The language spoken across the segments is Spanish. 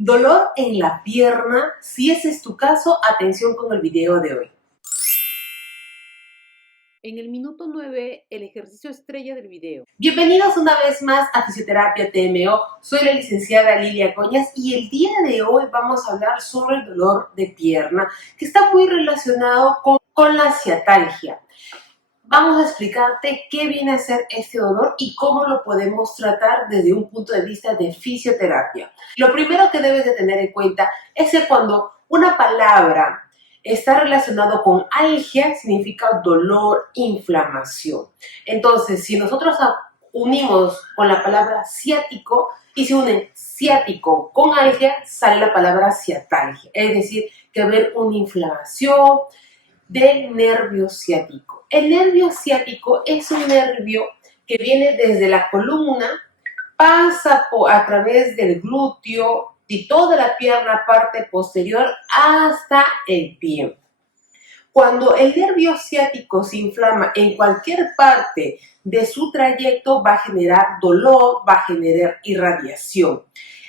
Dolor en la pierna. Si ese es tu caso, atención con el video de hoy. En el minuto 9, el ejercicio estrella del video. Bienvenidos una vez más a Fisioterapia TMO. Soy la licenciada Lilia Coñas y el día de hoy vamos a hablar sobre el dolor de pierna, que está muy relacionado con la ciatalgia. Vamos a explicarte qué viene a ser este dolor y cómo lo podemos tratar desde un punto de vista de fisioterapia. Lo primero que debes de tener en cuenta es que cuando una palabra está relacionado con algia, significa dolor, inflamación. Entonces, si nosotros unimos con la palabra ciático y se une ciático con algia, sale la palabra ciatalgia. Es decir, que haber una inflamación del nervio ciático. El nervio ciático es un nervio que viene desde la columna, pasa a través del glúteo y toda la pierna, parte posterior, hasta el pie. Cuando el nervio ciático se inflama en cualquier parte de su trayecto, va a generar dolor, va a generar irradiación.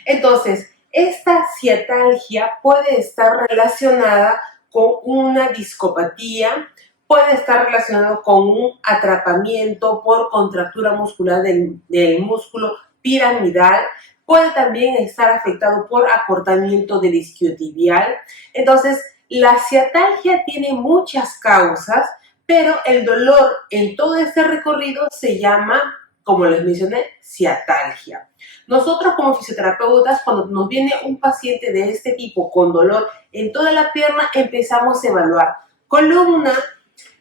Entonces, esta ciatalgia puede estar relacionada con una discopatía, puede estar relacionado con un atrapamiento por contractura muscular del músculo piramidal, puede también estar afectado por acortamiento del isquiotibial. Entonces, la ciatalgia tiene muchas causas, pero el dolor en todo este recorrido se llama, como les mencioné, ciatalgia. Nosotros como fisioterapeutas, cuando nos viene un paciente de este tipo con dolor en toda la pierna, empezamos a evaluar columna,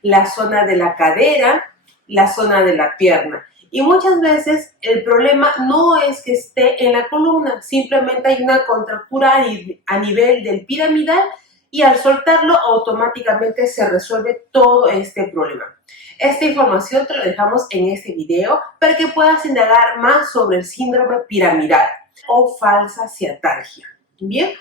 la zona de la cadera, la zona de la pierna. Y muchas veces el problema no es que esté en la columna, simplemente hay una contractura a nivel del piramidal y al soltarlo automáticamente se resuelve todo este problema. Esta información te lo dejamos en este video para que puedas indagar más sobre el síndrome piramidal o falsa ciatalgia. Bien,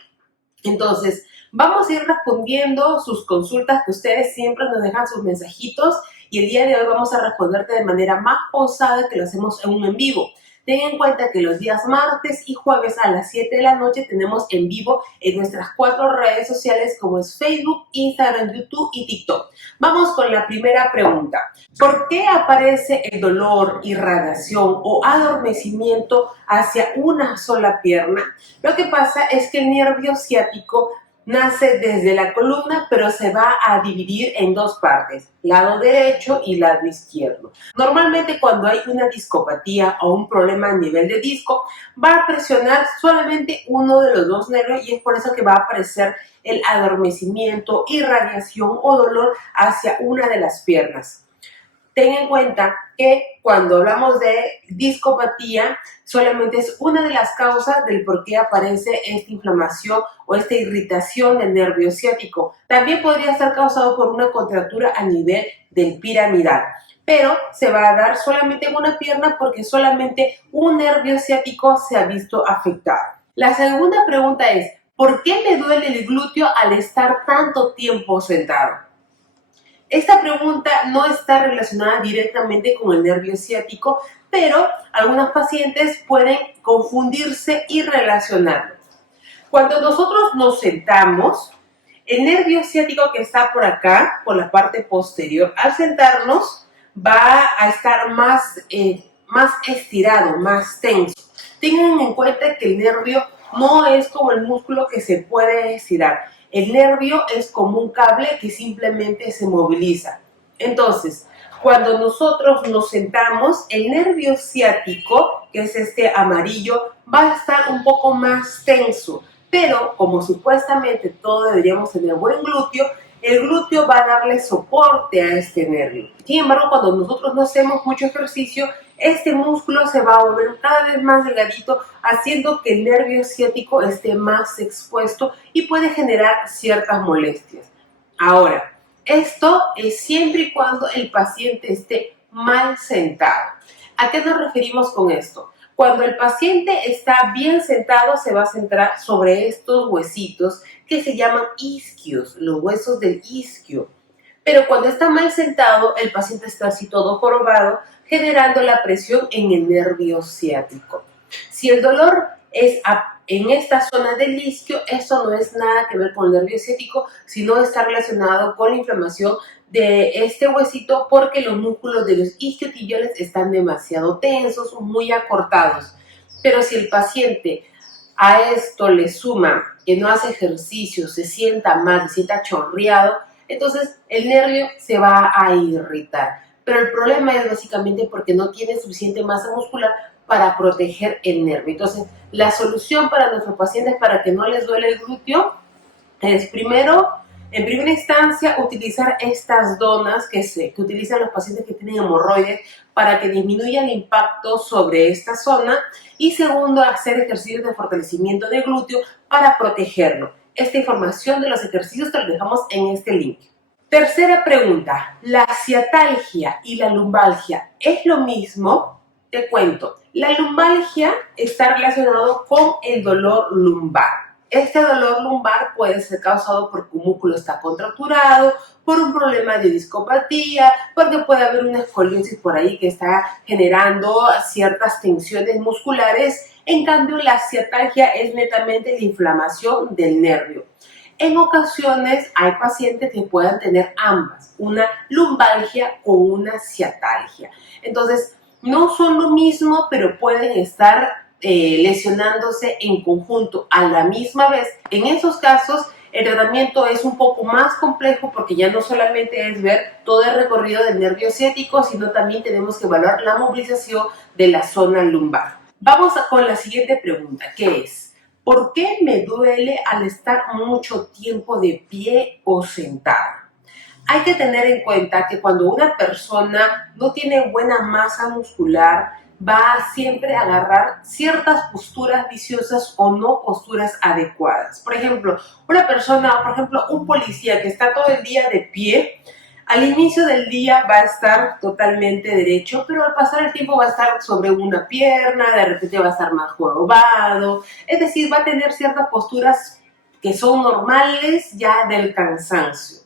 entonces vamos a ir respondiendo sus consultas que ustedes siempre nos dejan sus mensajitos y el día de hoy vamos a responderte de manera más pausada que lo hacemos en un en vivo. Ten en cuenta que los días martes y jueves a las 7 de la noche tenemos en vivo en nuestras 4 redes sociales como es Facebook, Instagram, YouTube y TikTok. Vamos con la primera pregunta. ¿Por qué aparece el dolor, irradiación o adormecimiento hacia una sola pierna? Lo que pasa es que el nervio ciático nace desde la columna, pero se va a dividir en dos partes, lado derecho y lado izquierdo. Normalmente cuando hay una discopatía o un problema a nivel de disco, va a presionar solamente uno de los dos nervios y es por eso que va a aparecer el adormecimiento, irradiación o dolor hacia una de las piernas. Ten en cuenta que cuando hablamos de discopatía, solamente es una de las causas del por qué aparece esta inflamación o esta irritación del nervio ciático. También podría estar causado por una contractura a nivel del piramidal, pero se va a dar solamente en una pierna porque solamente un nervio ciático se ha visto afectado. La segunda pregunta es, ¿por qué me duele el glúteo al estar tanto tiempo sentado? Esta pregunta no está relacionada directamente con el nervio ciático, pero algunos pacientes pueden confundirse y relacionarlo. Cuando nosotros nos sentamos, el nervio ciático que está por acá, por la parte posterior, al sentarnos va a estar más estirado, más tenso. Tengan en cuenta que el nervio no es como el músculo que se puede estirar. El nervio es como un cable que simplemente se moviliza. Entonces, cuando nosotros nos sentamos, el nervio ciático, que es este amarillo, va a estar un poco más tenso. Pero como supuestamente todos deberíamos tener buen glúteo, el glúteo va a darle soporte a este nervio. Sin embargo, cuando nosotros no hacemos mucho ejercicio, este músculo se va a volver cada vez más delgadito, haciendo que el nervio ciático esté más expuesto y puede generar ciertas molestias. Ahora, esto es siempre y cuando el paciente esté mal sentado. ¿A qué nos referimos con esto? Cuando el paciente está bien sentado, se va a centrar sobre estos huesitos que se llaman isquios, los huesos del isquio. Pero cuando está mal sentado, el paciente está así todo jorobado, generando la presión en el nervio ciático. Si el dolor en esta zona del isquio. Esto no es nada que ver con el nervio ciático, sino está relacionado con la inflamación de este huesito porque los músculos de los isquiotibiales están demasiado tensos, muy acortados. Pero si el paciente a esto le suma que no hace ejercicio, se sienta mal, se sienta chorreado, entonces el nervio se va a irritar. Pero el problema es básicamente porque no tiene suficiente masa muscular para proteger el nervio. Entonces, la solución para nuestros pacientes para que no les duele el glúteo es primero, en primera instancia, utilizar estas donas que utilizan los pacientes que tienen hemorroides para que disminuya el impacto sobre esta zona. Y segundo, hacer ejercicios de fortalecimiento de glúteo para protegerlo. Esta información de los ejercicios te los dejamos en este link. Tercera pregunta, ¿la ciatalgia y la lumbalgia es lo mismo? Te cuento, la lumbalgia está relacionado con el dolor lumbar. Este dolor lumbar puede ser causado porque un músculo está contracturado, por un problema de discopatía, porque puede haber una escoliosis por ahí que está generando ciertas tensiones musculares. En cambio, la ciatalgia es netamente la inflamación del nervio. En ocasiones hay pacientes que puedan tener ambas, una lumbalgia o una ciatalgia. Entonces, no son lo mismo, pero pueden estar lesionándose en conjunto a la misma vez. En esos casos, el tratamiento es un poco más complejo porque ya no solamente es ver todo el recorrido del nervio ciático, sino también tenemos que evaluar la movilización de la zona lumbar. Vamos con la siguiente pregunta, que es: ¿por qué me duele al estar mucho tiempo de pie o sentada? Hay que tener en cuenta que cuando una persona no tiene buena masa muscular, va a siempre agarrar ciertas posturas viciosas o no posturas adecuadas. Por ejemplo, un policía que está todo el día de pie, al inicio del día va a estar totalmente derecho, pero al pasar el tiempo va a estar sobre una pierna, de repente va a estar más jorobado, es decir, va a tener ciertas posturas que son normales ya del cansancio.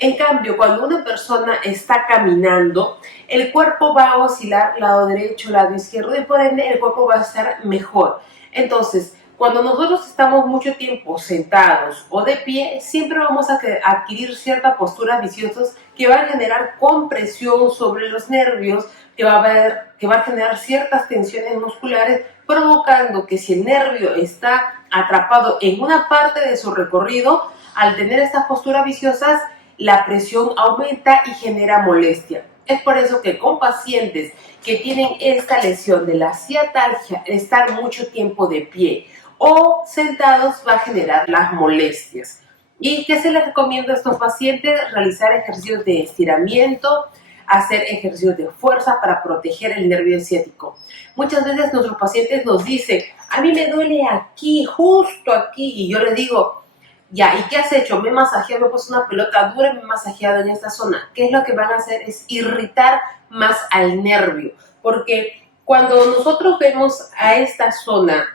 En cambio, cuando una persona está caminando, el cuerpo va a oscilar lado derecho, lado izquierdo, y por ende el cuerpo va a estar mejor. Entonces, cuando nosotros estamos mucho tiempo sentados o de pie, siempre vamos a adquirir ciertas posturas viciosas que van a generar compresión sobre los nervios, que va a generar ciertas tensiones musculares, provocando que si el nervio está atrapado en una parte de su recorrido, al tener estas posturas viciosas, la presión aumenta y genera molestia. Es por eso que con pacientes que tienen esta lesión de la ciatalgia, estar mucho tiempo de pie o sentados va a generar las molestias. ¿Y qué se les recomienda a estos pacientes? Realizar ejercicios de estiramiento, hacer ejercicios de fuerza para proteger el nervio ciático. Muchas veces nuestros pacientes nos dicen: a mí me duele aquí, justo aquí, y yo les digo: ya, ¿y qué has hecho? Me he masajeado, me he puesto una pelota dura y me he masajeado en esta zona. ¿Qué es lo que van a hacer? Es irritar más al nervio. Porque cuando nosotros vemos a esta zona,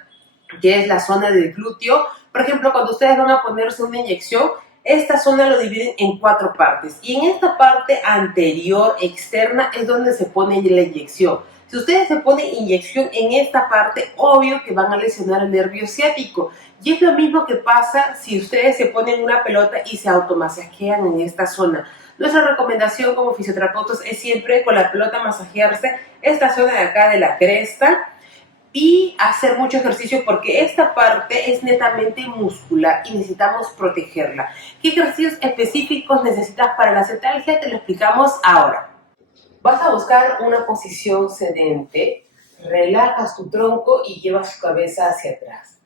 que es la zona del glúteo, por ejemplo, cuando ustedes van a ponerse una inyección, esta zona lo dividen en 4 partes. Y en esta parte anterior, externa, es donde se pone la inyección. Si ustedes se ponen inyección en esta parte, obvio que van a lesionar el nervio ciático. Y es lo mismo que pasa si ustedes se ponen una pelota y se automasajean en esta zona. Nuestra recomendación como fisioterapeutas es siempre con la pelota masajearse esta zona de acá de la cresta y hacer mucho ejercicio porque esta parte es netamente muscular y necesitamos protegerla. ¿Qué ejercicios específicos necesitas para la ciatalgia? Te lo explicamos ahora. Vas a buscar una posición sedente, relajas tu tronco y llevas tu cabeza hacia atrás.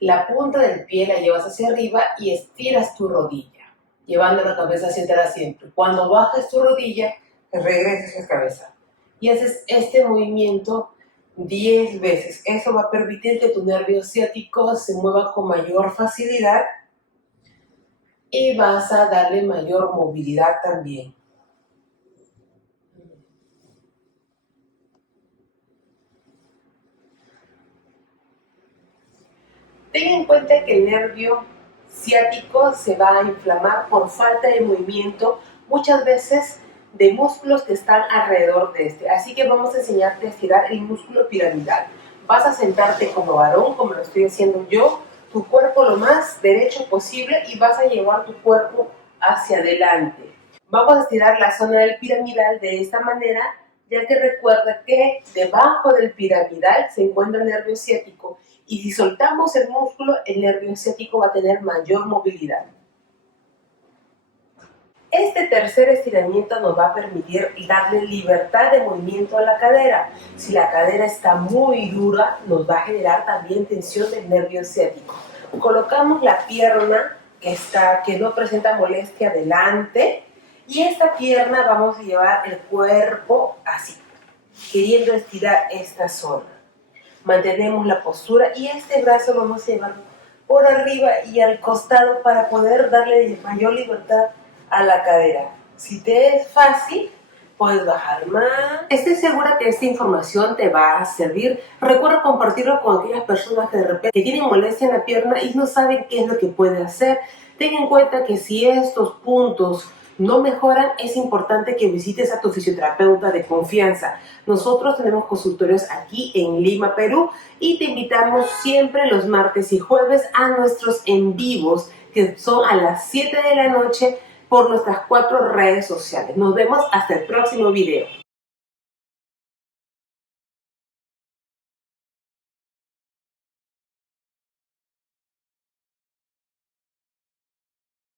La punta del pie la llevas hacia arriba y estiras tu rodilla, llevando la cabeza hacia atrás siempre. Cuando bajes tu rodilla, regresas la cabeza. Y haces este movimiento 10 veces. Eso va a permitir que tu nervio ciático se mueva con mayor facilidad y vas a darle mayor movilidad también. Ten en cuenta que el nervio ciático se va a inflamar por falta de movimiento, muchas veces de músculos que están alrededor de este. Así que vamos a enseñarte a estirar el músculo piramidal. Vas a sentarte como varón, como lo estoy haciendo yo, tu cuerpo lo más derecho posible y vas a llevar tu cuerpo hacia adelante. Vamos a estirar la zona del piramidal de esta manera, ya que recuerda que debajo del piramidal se encuentra el nervio ciático y si soltamos el músculo, el nervio ciático va a tener mayor movilidad. Este tercer estiramiento nos va a permitir darle libertad de movimiento a la cadera. Si la cadera está muy dura, nos va a generar también tensión del nervio ciático. Colocamos la pierna que no presenta molestia adelante y esta pierna vamos a llevar el cuerpo así, queriendo estirar esta zona. Mantenemos la postura y este brazo lo vamos a llevar por arriba y al costado para poder darle mayor libertad a la cadera. Si te es fácil, puedes bajar más. Estoy segura que esta información te va a servir. Recuerda compartirlo con aquellas personas que de repente tienen molestia en la pierna y no saben qué es lo que puede hacer. Ten en cuenta que si estos puntos no mejoran, es importante que visites a tu fisioterapeuta de confianza. Nosotros tenemos consultorios aquí en Lima, Perú, y te invitamos siempre los martes y jueves a nuestros en vivos, que son a las 7 de la noche por nuestras 4 redes sociales. Nos vemos hasta el próximo video.